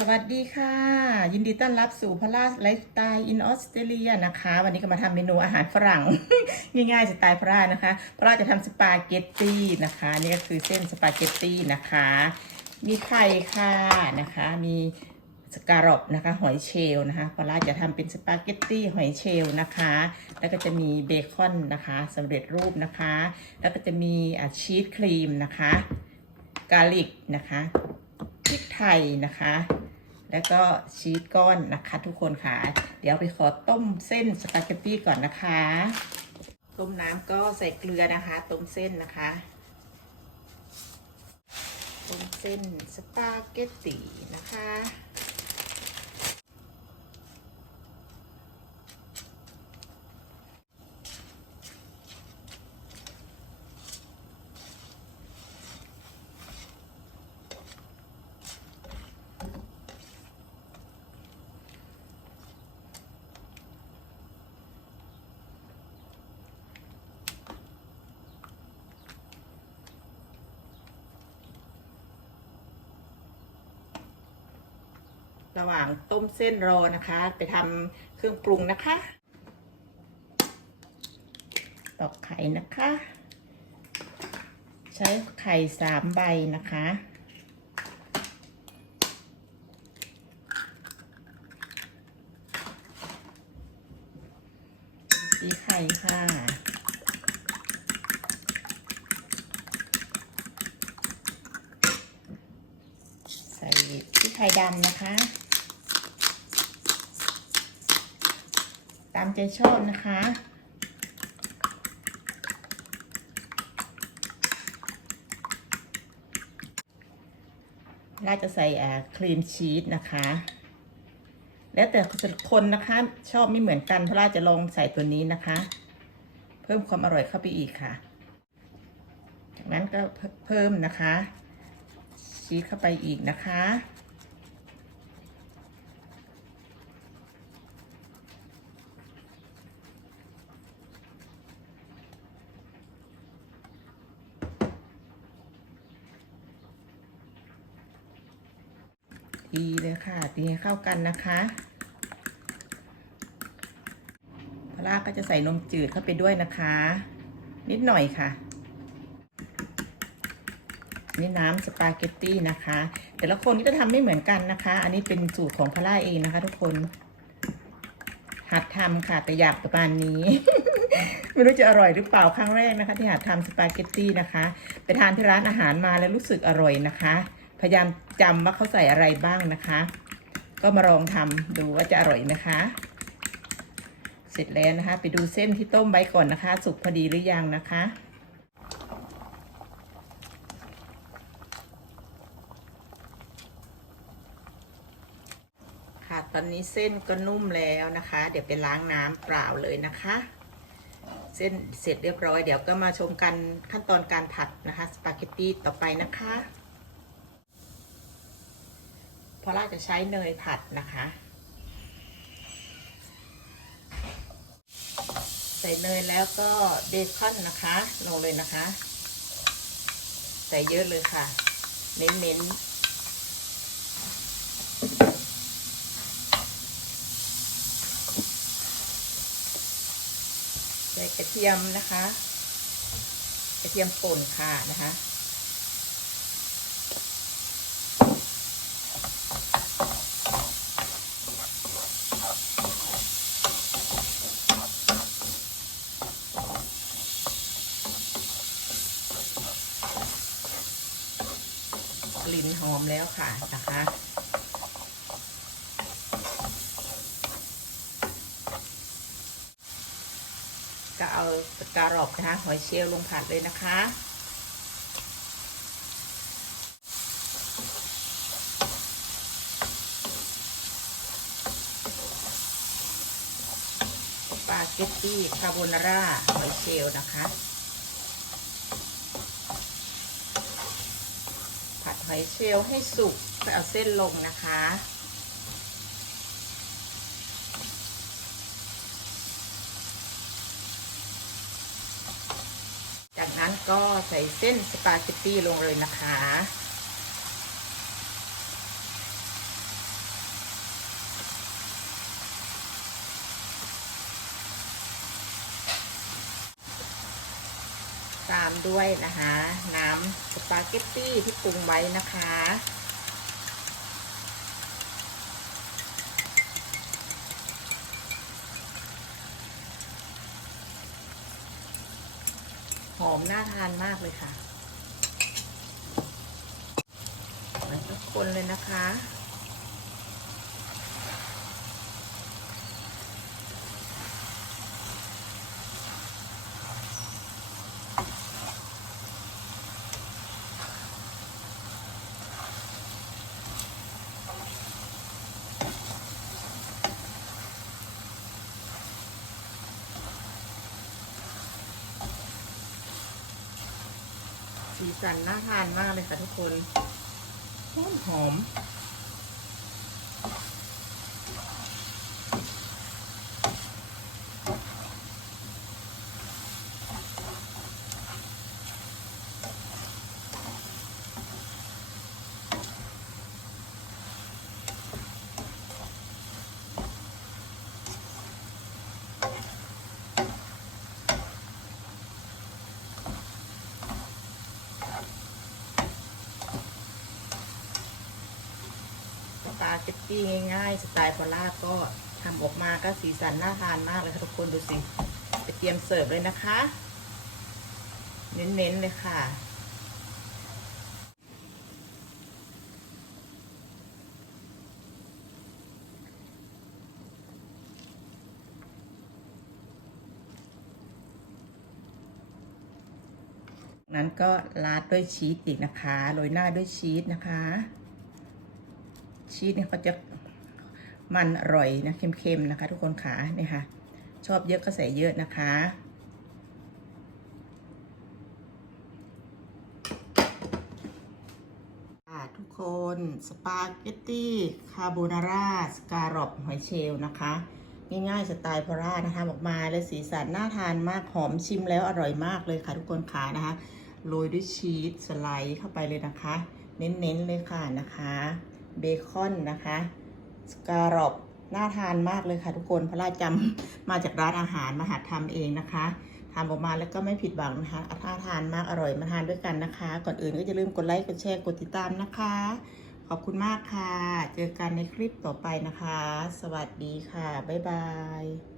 สวัสดีค่ะ ยินดีต้อนรับสู่พลาสไลฟ์สไตล์อินออสเตรเลียนะคะ วันนี้ก็มาทำเมนูอาหารฝรั่ง ง่ายๆสไตล์พลานะคะพลาจะทำสปาเกตตี้นะคะ นี่ก็คือเส้นสปาเกตตี้นะคะ มีไข่ค่ะนะคะ มีสการอบนะคะ หอยเชลล์นะคะพลาจะทำเป็นสปาเกตตี้หอยเชลล์นะคะ แล้วก็จะมีเบคอนนะคะสำเร็จรูปนะคะ แล้วก็จะมีชีสครีมนะคะกาลิกนะคะพริกไทยนะคะ แล้วก็ชีสก้อนนะคะทุกคนค่ะ เดี๋ยวไปขอต้มเส้นสปาเกตตี้ก่อนนะคะ ต้มน้ำก็ใส่เกลือนะคะ ต้มเส้นนะคะ ต้มเส้นสปาเกตตี้นะคะ ระหว่างต้มเส้นรอนะคะ ไปทำเครื่องปรุงนะคะ ตอกไข่นะคะ ใช้ไข่สามใบนะคะตีไข่ค่ะ ใส่พริกไทยดำนะคะ ตามใจชอบนะคะ เราจะใส่ครีมชีสนะคะ แล้วแต่คนนะคะชอบไม่เหมือนกัน เพราะเราจะลองใส่ตัวนี้นะคะ เพิ่มความอร่อยเข้าไปอีกค่ะ จากนั้นก็เพิ่มนะคะ ชีสเข้าไปอีกนะคะ ตีเลยค่ะ ตีให้เข้ากันนะคะพลาก็จะใส่นมจืดเข้าไปด้วยนะคะ นิดหน่อยค่ะ นี่น้ำสปาเกตตี้นะคะ แต่ละคนก็จะทำไม่เหมือนกันนะคะ อันนี้เป็นสูตรของพล่าเองนะคะ ทุกคน หัดทำค่ะแต่อยากประมาณนี้ ไม่รู้จะอร่อยหรือเปล่าครั้งแรกนะคะ ที่หัดทำสปาเกตตี้นะคะ ไปทานที่ร้านอาหารมาแล้วรู้สึกอร่อยนะคะ พยายามจำว่าเขาใส่อะไรบ้างนะคะ ก็มาลองทำดูว่าจะอร่อยไหมคะ เสร็จแล้วนะคะ ไปดูเส้นที่ต้มไว้ก่อนนะคะ สุกพอดีหรือยังนะคะค่ะตอนนี้เส้นก็นุ่มแล้วนะคะ เดี๋ยวไปล้างน้ำเปล่าเลยนะคะ เส้นเสร็จเรียบร้อย เดี๋ยวก็มาชมกันขั้นตอนการผัดนะคะสปาเกตตี้ต่อไปนะคะ พอล่าจะใช้เนยผัดนะคะ ใส่เนยแล้วก็เบคอนนะคะ ลงเลยนะคะ ใส่เยอะเลยค่ะ เน้นๆใส่กระเทียมนะคะ กระเทียมป่นค่ะนะคะ กลิ่นหอมแล้วค่ะนะคะก็เอาสการอบนะคะหอยเชลล์ลงผัดเลยนะคะปาเกตตี้คาโบนาร่าหอยเชลล์นะคะ ผัด หอยเชลล์ให้สุกไปเอาเส้นลงนะคะ จากนั้นก็ใส่เส้นสปาเกตตี้ลงเลยนะคะ ตามด้วยนะคะ น้ำสปาเกตตี้ที่ปรุงไว้นะคะ หอมน่าทานมากเลยค่ะมันทุกคนเลยนะคะ สีสันน่าทานมากเลยค่ะทุกคนหอมหอม เกตตี้ง่ายๆ สไตล์โบราก็ทำออกมาก็สีสันน่าทานมากเลยค่ะทุกคนดูสิไปเตรียมเสิร์ฟเลยนะคะ เน้นๆเลยค่ะนั้นก็ราดด้วยชีสอีกนะคะ โรยหน้าด้วยชีสนะคะ ชีสเนี่ยเขาจะมันอร่อยนะเค็มๆนะคะ ทุกคนขาเนี่ยค่ะ ชอบเยอะก็ใส่เยอะนะคะทุกคนสปาเกตตี้คาโบนาร่าสการอบหอยเชลล์นะคะ ง่ายๆสไตล์พารานะคะออกมาเลยสีสันน่าทานมากหอมชิมแล้วอร่อยมากเลยค่ะ ทุกคนขานะคะโรยด้วยชีสสไลด์เข้าไปเลยนะคะ เน้นๆเลยค่ะนะคะ เบคอนนะคะสการอบน่าทานมากเลยค่ะทุกคนพระราจำมาจากร้านอาหารมาหัดทำเองนะคะทำออกมาแล้วก็ไม่ผิดหวังนะคะท่าทานมากอร่อยมาทานด้วยกันนะคะ ก่อนอื่นก็อย่าลืมกดไลค์กดแชร์กดติดตามนะคะ ขอบคุณมากค่ะ เจอกันในคลิปต่อไปนะคะ สวัสดีค่ะ บ๊ายบาย